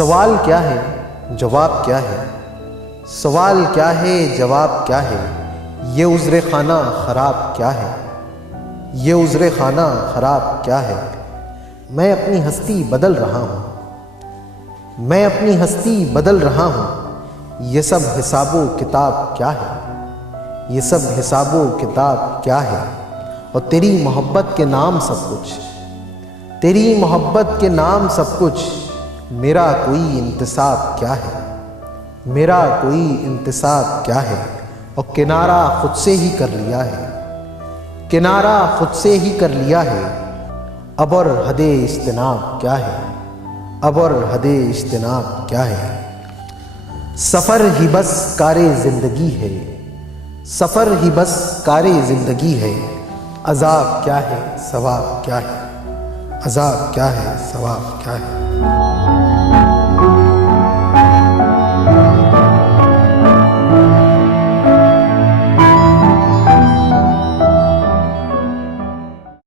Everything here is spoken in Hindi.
सवाल क्या है जवाब क्या है, सवाल क्या है जवाब क्या है, ये उज़्र खाना ख़राब क्या है, ये उज़्र खाना ख़राब क्या है। मैं अपनी हस्ती बदल रहा हूँ, मैं अपनी हस्ती बदल रहा हूँ। ये सब हिसाबो किताब क्या है, ये सब हिसाबो किताब क्या है। और तेरी मोहब्बत के नाम सब कुछ, तेरी मोहब्बत के नाम सब कुछ। मेरा कोई इंतसाब क्या है, मेरा कोई इंतसाब क्या है। और किनारा खुद से ही कर लिया है, किनारा खुद से ही कर लिया है। अब और हदे इज्तिनाब क्या है, अब और हदे इज्तिनाब क्या है। सफ़र ही बस कारे ज़िंदगी है, सफ़र ही बस कारे ज़िंदगी है। अज़ाब क्या है सवाब क्या है, अज़ाब क्या है सवाब क्या है।